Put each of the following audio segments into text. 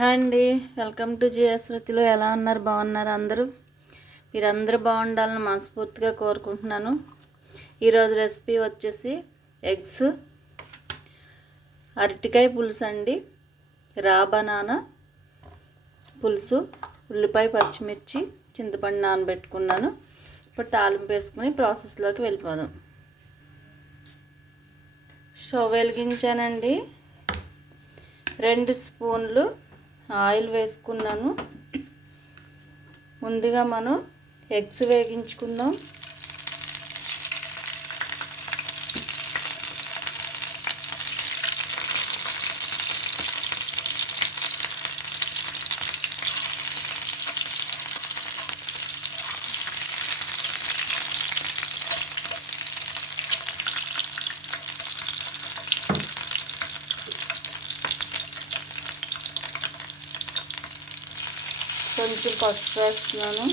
Hi అండి, welcome to GS రుచులు. ఎలా ఉన్నారు? బాగున్నారు అందరూ? మీరందరూ బాగుండాలని మనస్ఫూర్తిగా కోరుకుంటున్నాను. ఈరోజు రెసిపీ వచ్చేసి ఎగ్స్ అరటికాయ పులుసు అండి. రా బనానా పులుసు, ఉల్లిపాయ, పచ్చిమిర్చి, చింతపండు నానబెట్టుకున్నాను. ఇప్పుడు తాలింపు వేసుకుని ప్రాసెస్లోకి వెళ్ళిపోదాం. స్టవ్ వెలిగించానండి. 2 స్పూన్లు ఆయిల్ వేసుకున్నాను. ముందుగా మనం ఎగ్స్ వేగించుకుందాం. కొంచెం పసుపు వేస్తున్నాను.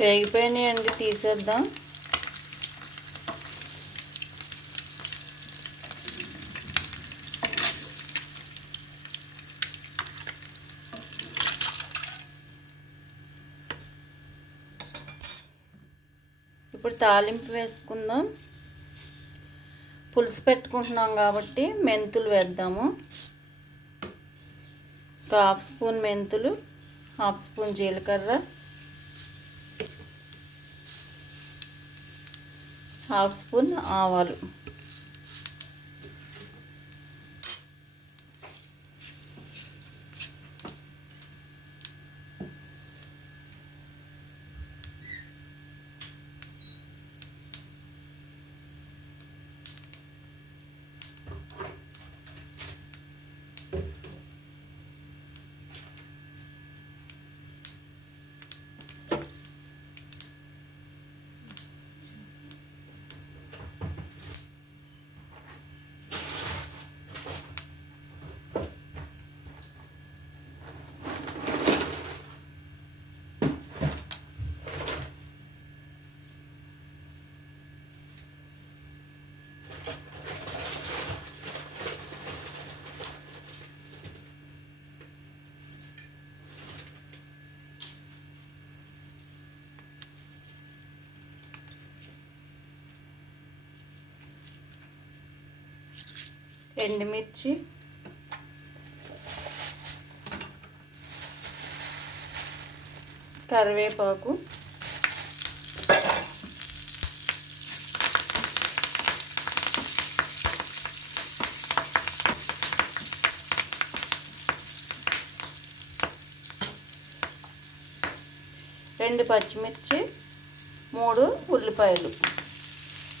వేగిపోయినాయండి, తీసేద్దాం. ఇప్పుడు తాలింపు వేసుకుందాం. పులుసు పెట్టుకుంటున్నాం కాబట్టి మెంతులు వేద్దాము. ఒక 1/2 స్పూన్ మెంతులు, 1/2 స్పూన్ జీలకర్ర, 1/2 స్పూన్ ఆవాలు. ఎండుమిర్చి, కరివేపాకు, రెండు పచ్చిమిర్చి, 3 ఉల్లిపాయలు.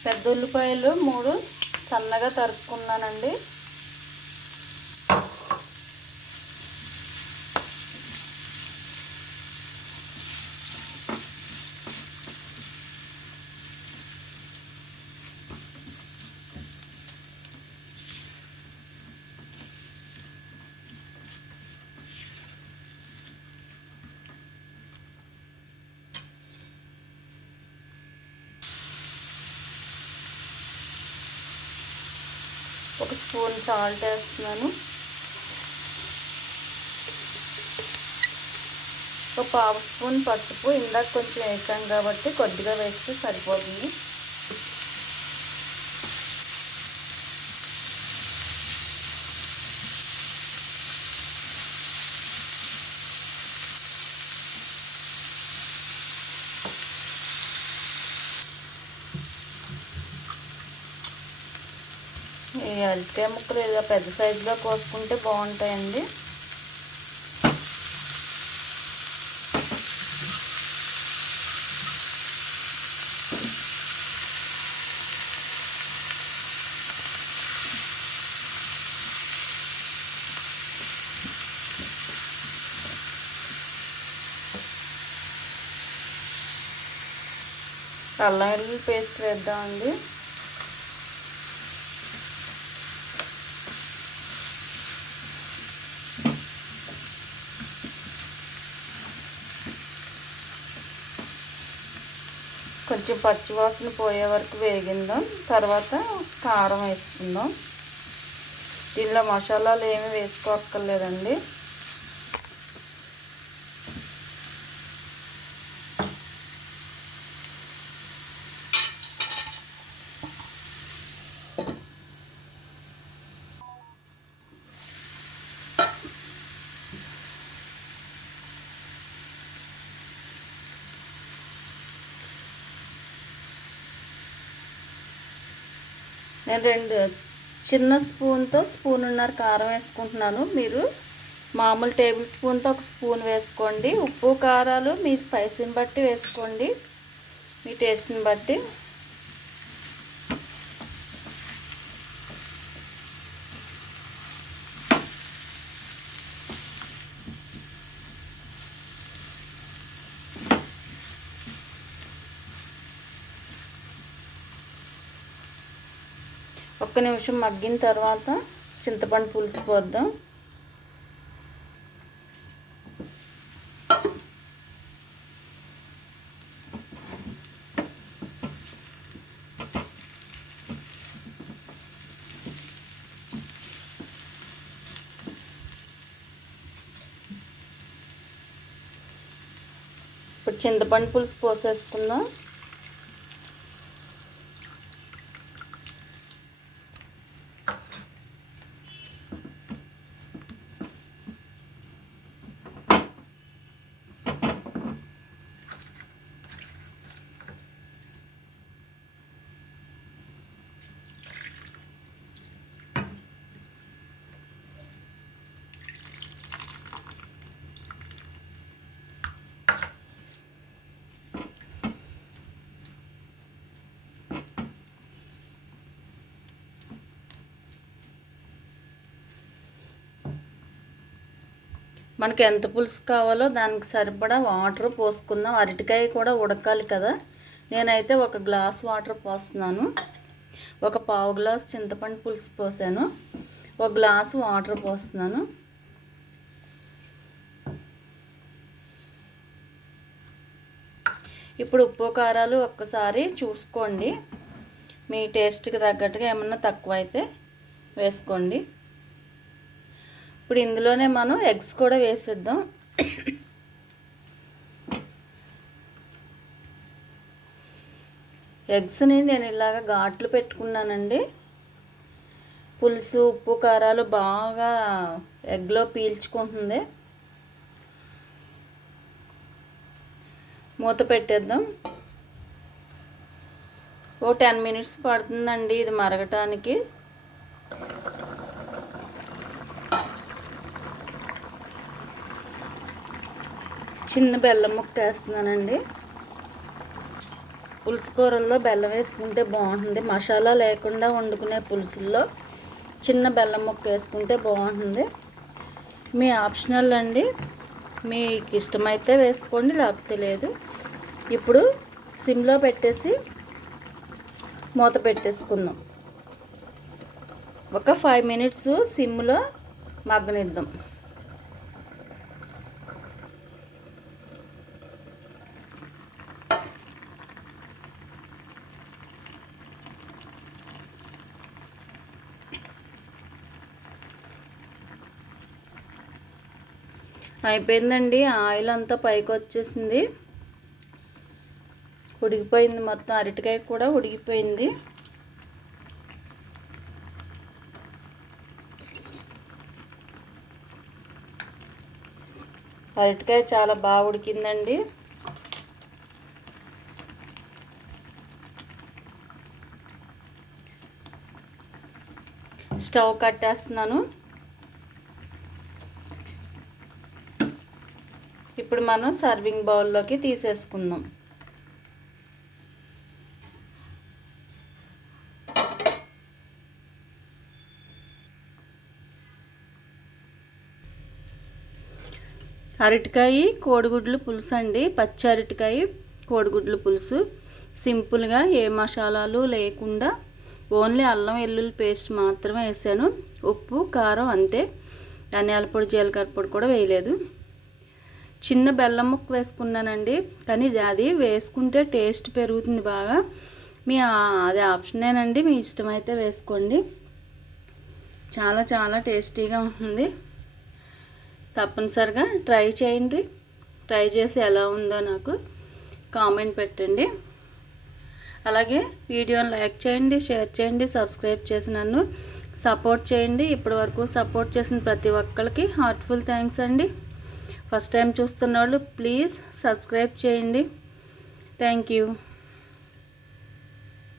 పెద్ద ఉల్లిపాయలు 3 సన్నగా తరుక్కున్నానండి. ఒక స్పూన్ సాల్ట్ వేస్తున్నాను. ఒక 1/2 స్పూన్ పసుపు. ఇందాక కొంచెం వేసాం కాబట్టి కొద్దిగా వేస్తే సరిపోతుంది. ఈ అరటికాయ ముక్కలు ఇలా పెద్ద సైజుగా కోసుకుంటే బాగుంటాయండి. అల్లం వెల్లుల్లి పేస్ట్ వేద్దామండి. కొంచెం పచ్చివాసన పోయే వరకు వేగిందాం. తర్వాత కారం వేసుకుందాం. దీనిలో మసాలాలు ఏమీ వేసుకోక్కర్లేదండి. నేను 2 చిన్న స్పూన్తో స్పూనున్నర కారం వేసుకుంటున్నాను. మీరు మామూలు టేబుల్ స్పూన్తో 1 స్పూన్ వేసుకోండి. ఉప్పు కారాలు మీ స్పైసీని బట్టి వేసుకోండి, మీ టేస్ట్ని బట్టి. ఒక్క నిమిషం మగ్గిన తర్వాత చింతపండు పులుసు పోద్దాం. ఇప్పుడు చింతపండు పులుసు పోసేసుకుందాం. మనకి ఎంత పులుసు కావాలో దానికి సరిపడా వాటర్ పోసుకుందాం. అరటికాయ కూడా ఉడకాలి కదా. నేనైతే 1 గ్లాస్ వాటర్ పోస్తున్నాను. 1/4 గ్లాస్ చింతపండు పులుసు పోసాను. 1 గ్లాసు వాటర్ పోస్తున్నాను. ఇప్పుడు ఉప్పు కారాలు ఒక్కసారి చూసుకోండి. మీ టేస్ట్కి తగ్గట్టుగా ఏమన్నా తక్కువ అయితే వేసుకోండి. ఇప్పుడు ఇందులోనే మనం ఎగ్స్ కూడా వేసేద్దాం. ఎగ్స్ని నేను ఇలాగ ఘాట్లు పెట్టుకున్నానండి. పులుసు ఉప్పు కారాలు బాగా ఎగ్లో పీల్చుకుంటుంది. మూత పెట్టేద్దాం. ఓ 10 మినిట్స్ పడుతుందండి ఇది మరగటానికి. చిన్న బెల్లం ముక్క వేస్తున్నానండి. పులుసు కూరల్లో బెల్లం వేసుకుంటే బాగుంటుంది. మసాలా లేకుండా వండుకునే పులుసుల్లో చిన్న బెల్లం ముక్క వేసుకుంటే బాగుంటుంది. మీ ఆప్షనల్ అండి, మీకు ఇష్టమైతే వేసుకోండి, లేకపోతే లేదు. ఇప్పుడు సిమ్లో పెట్టేసి మూత పెట్టేసుకుందాం. ఒక 5 మినిట్స్ సిమ్లో మగ్గనిద్దాం. అయిపోయిందండి. ఆయిల్ అంతా పైకి వచ్చేసింది, ఉడికిపోయింది. మొత్తం అరటికాయ కూడా ఉడికిపోయింది. అరటికాయ చాలా బాగా ఉడికిందండి. స్టవ్ కట్టేస్తున్నాను. ఇప్పుడు మనం సర్వింగ్ బౌల్లోకి తీసేసుకుందాం. అరటికాయ కోడిగుడ్లు పులుసు అండి. పచ్చి అరటికాయ కోడిగుడ్లు పులుసు. సింపుల్గా ఏ మసాలాలు లేకుండా ఓన్లీ అల్లం వెల్లుల్లి పేస్ట్ మాత్రమే వేసాను. ఉప్పు కారం అంతే, ధనియాల పొడి జీలకర్ర పొడి కూడా వేయలేదు. చిన్న బెల్లం ముక్క వేసుకున్నానండి, కానీ అది వేసుకుంటే టేస్ట్ పెరుగుతుంది బాగా. అది ఆప్షనేనండి, మీ ఇష్టమైతే వేసుకోండి. చాలా చాలా టేస్టీగా ఉంటుంది. తప్పనిసరిగా ట్రై చేయండి. ట్రై చేసి ఎలా ఉందో నాకు కామెంట్ పెట్టండి. అలాగే వీడియోని లైక్ చేయండి, షేర్ చేయండి, సబ్స్క్రైబ్ చేసి నన్ను సపోర్ట్ చేయండి. ఇప్పటివరకు సపోర్ట్ చేసిన ప్రతి ఒక్కరికి హార్ట్ఫుల్ థ్యాంక్స్ అండి. ఫస్ట్ టైం చూస్తున్న వాళ్ళు ప్లీజ్ సబ్స్క్రైబ్ చేయండి. Thank you.